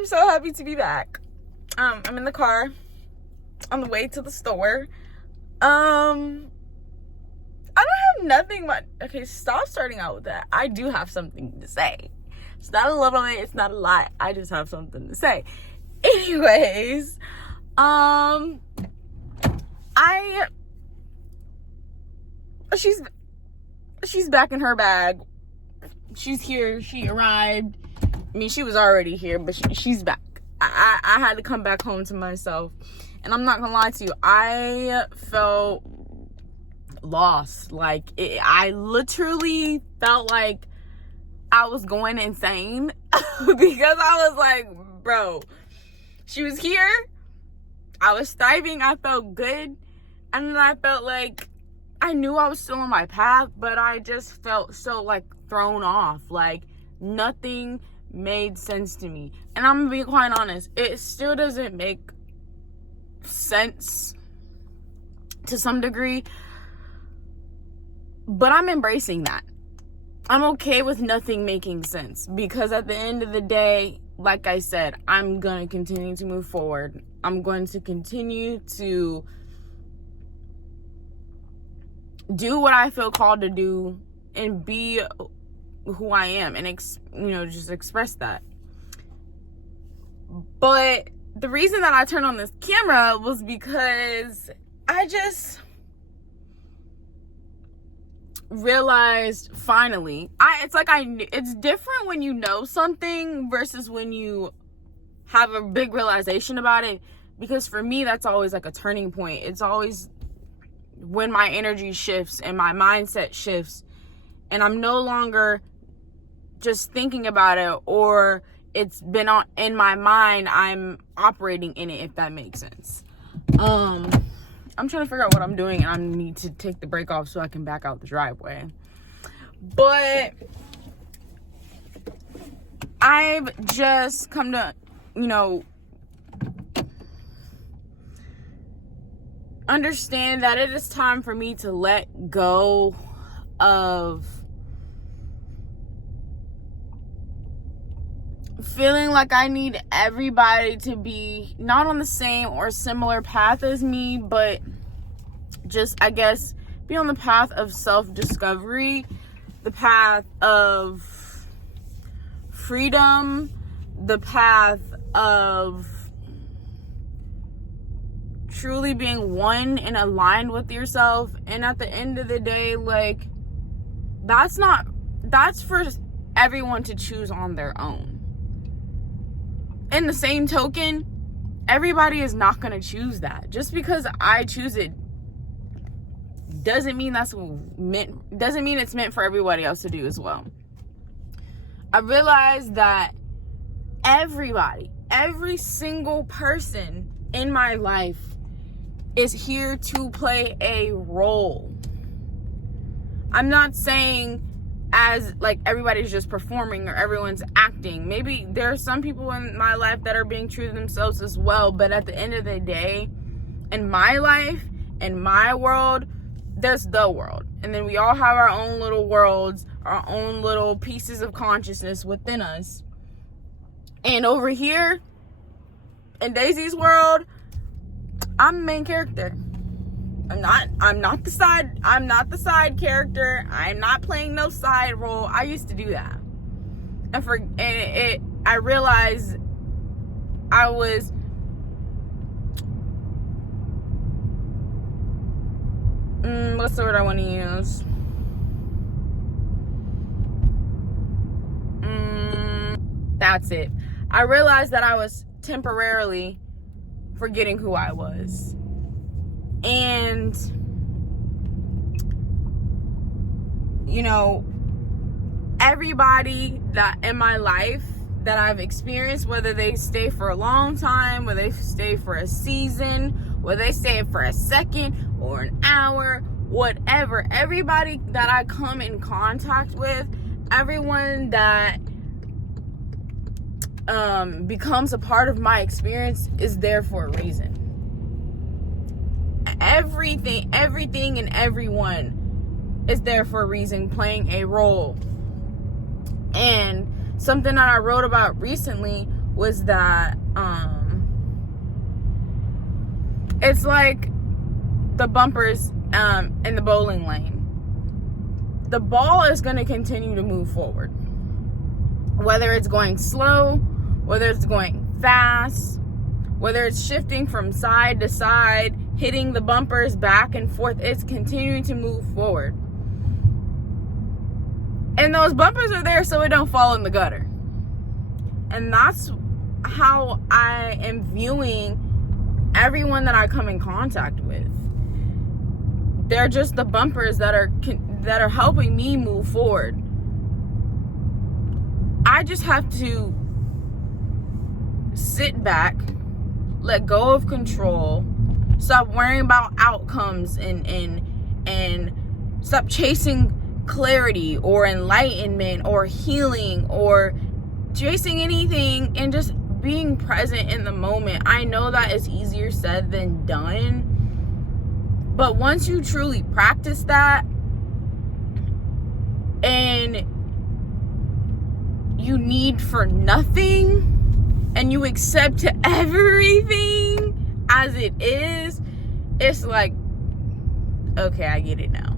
I'm so happy to be back. I'm in the car on the way to the store. I don't have nothing much. Okay, stop starting out with that. I do have something to say. It's not a little bit, it's not a lot. I just have something to say. Anyways, she's back in her bag. She's here. She arrived. I mean, she was already here, but she's back. I had to come back home to myself. And I'm not gonna lie to you, I felt lost. Like, I literally felt like I was going insane because I was like, bro, she was here. I was thriving. I felt good. And then I felt like I knew I was still on my path, but I just felt so like thrown off. Like nothing made sense to me. And I'm gonna be quite honest, it still doesn't make sense to some degree, but I'm embracing that. I'm okay with nothing making sense because at the end of the day, like I said, I'm gonna continue to move forward. I'm going to continue to do what I feel called to do and be who I am and just express that. But the reason that I turned on this camera was because I just realized finally, it's different when you know something versus when you have a big realization about it, because for me that's always like a turning point. It's always when my energy shifts and my mindset shifts and I'm no longer just thinking about it, or it's been in my mind, I'm operating in it, if that makes sense. I'm trying to figure out what I'm doing and I need to take the brake off so I can back out the driveway. But I've just come to, understand that it is time for me to let go of feeling like I need everybody to be not on the same or similar path as me, but just, I guess, be on the path of self-discovery, the path of freedom, the path of truly being one and aligned with yourself. And at the end of the day, like, that's for everyone to choose on their own. In the same token, everybody is not going to choose that. Just because I choose it doesn't mean it's meant for everybody else to do as well. I realized that every single person in my life is here to play a role. I'm not saying as like everybody's just performing or everyone's acting. Maybe there are some people in my life that are being true to themselves as well, but at the end of the day, in my life, in my world, there's the world, and then we all have our own little worlds, our own little pieces of consciousness within us. And over here in Daisy's world, I'm the main character. I'm not the side character. I'm not playing no side role. I used to do that. I realized I was what's the word I want to use? That's it. I realized that I was temporarily forgetting who I was. And everybody that in my life that I've experienced, whether they stay for a long time, whether they stay for a season, whether they stay for a second or an hour, whatever, everybody that I come in contact with, everyone that becomes a part of my experience is there for a reason. Everything and everyone is there for a reason, playing a role. And something that I wrote about recently was that it's like the bumpers in the bowling lane. The ball is going to continue to move forward. Whether it's going slow, whether it's going fast, whether it's shifting from side to side, hitting the bumpers back and forth, it's continuing to move forward. And those bumpers are there so it don't fall in the gutter. And that's how I am viewing everyone that I come in contact with. They're just the bumpers that are helping me move forward. I just have to sit back, let go of control, stop worrying about outcomes, and stop chasing clarity or enlightenment or healing or chasing anything, and just being present in the moment. I know that is easier said than done, but once you truly practice that and you need for nothing and you accept everything as it is, it's like, okay, I get it now.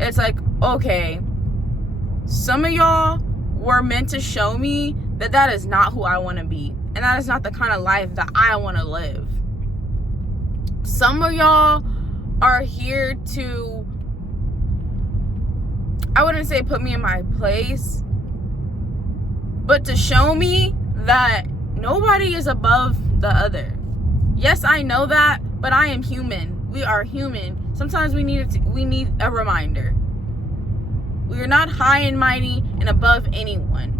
It's like, okay, some of y'all were meant to show me that that is not who I want to be, and that is not the kind of life that I want to live. Some of y'all are here to, I wouldn't say put me in my place, but to show me that nobody is above the other. Yes, I know that, but I am human. We are human. Sometimes we need a reminder. We are not high and mighty and above anyone.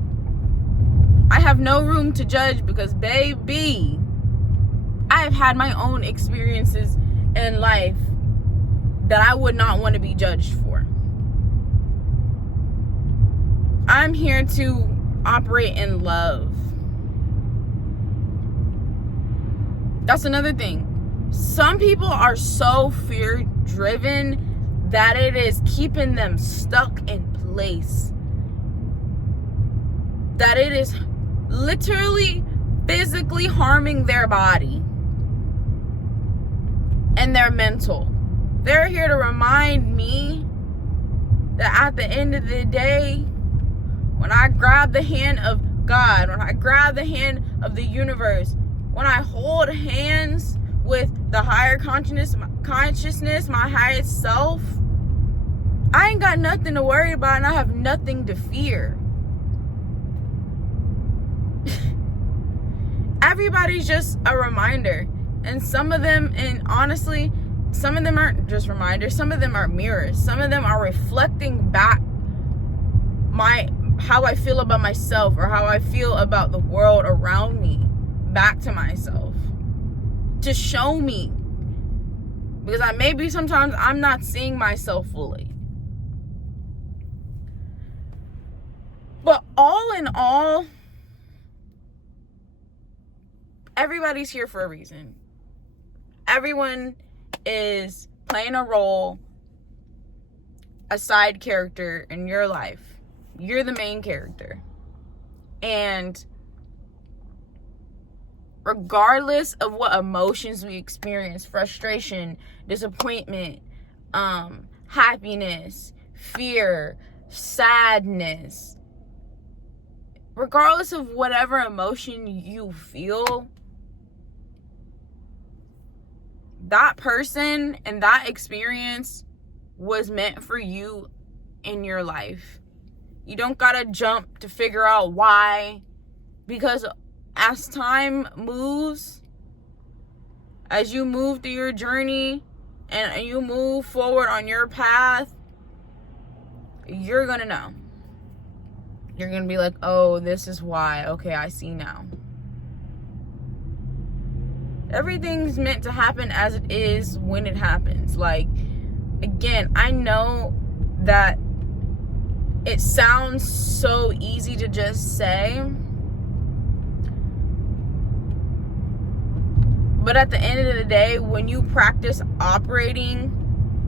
I have no room to judge because, baby, I have had my own experiences in life that I would not want to be judged for. I'm here to operate in love. That's another thing. Some people are so fear-driven that it is keeping them stuck in place. That it is literally, physically harming their body and their mental. They're here to remind me that at the end of the day, when I grab the hand of God, when I grab the hand of the universe, when I hold hands with the higher consciousness, my highest self, I ain't got nothing to worry about and I have nothing to fear. Everybody's just a reminder. And some of them, and honestly, some of them aren't just reminders, some of them are mirrors. Some of them are reflecting back how I feel about myself or how I feel about the world around me back to myself, to show me, because maybe sometimes I'm not seeing myself fully. But all in all, everybody's here for a reason. Everyone is playing a role, a side character in your life. You're the main character. And regardless of what emotions we experience, frustration, disappointment, happiness, fear, sadness, regardless of whatever emotion you feel, that person and that experience was meant for you in your life. You don't gotta jump to figure out why, because as time moves, as you move through your journey and you move forward on your path, you're gonna know. You're gonna be like, oh, this is why. Okay, I see now. Everything's meant to happen as it is when it happens. Like, again, I know that it sounds so easy to just say, but at the end of the day, when you practice operating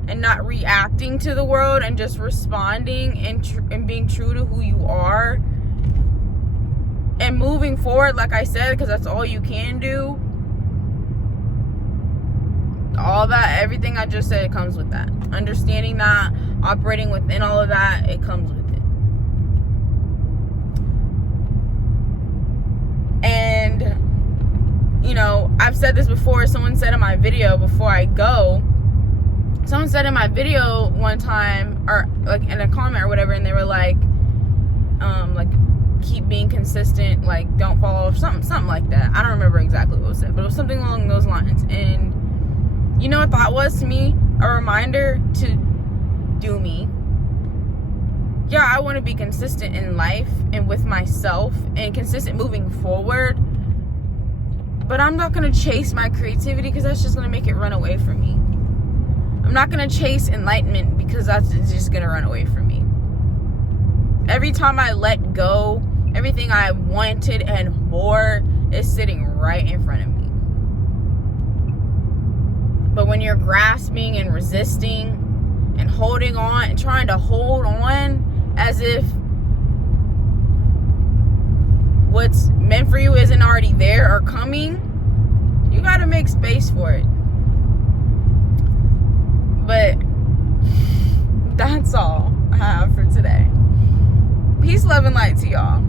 and not reacting to the world and just responding and being true to who you are, And moving forward, like I said, because that's all you can do, all that, everything I just said, it comes with that. Understanding that, operating within all of that, it comes with it. And, you know, I've said this before. Someone said in my video before I go, someone said in my video one time, or like in a comment or whatever, and they were like keep being consistent, like don't fall off, something like that. I don't remember exactly what was said, but it was something along those lines. And you know what that was to me? A reminder to do me. Yeah, I want to be consistent in life and with myself and consistent moving forward, but I'm not going to chase my creativity because that's just going to make it run away from me. I'm not going to chase enlightenment because that's just going to run away from me. Every time I let go, everything I wanted and more is sitting right in front of me. But when you're grasping and resisting and holding on and trying to hold on as if what's meant for you isn't already there or coming, you got to make space for it. But that's all I have for today. Peace, love, and light to y'all.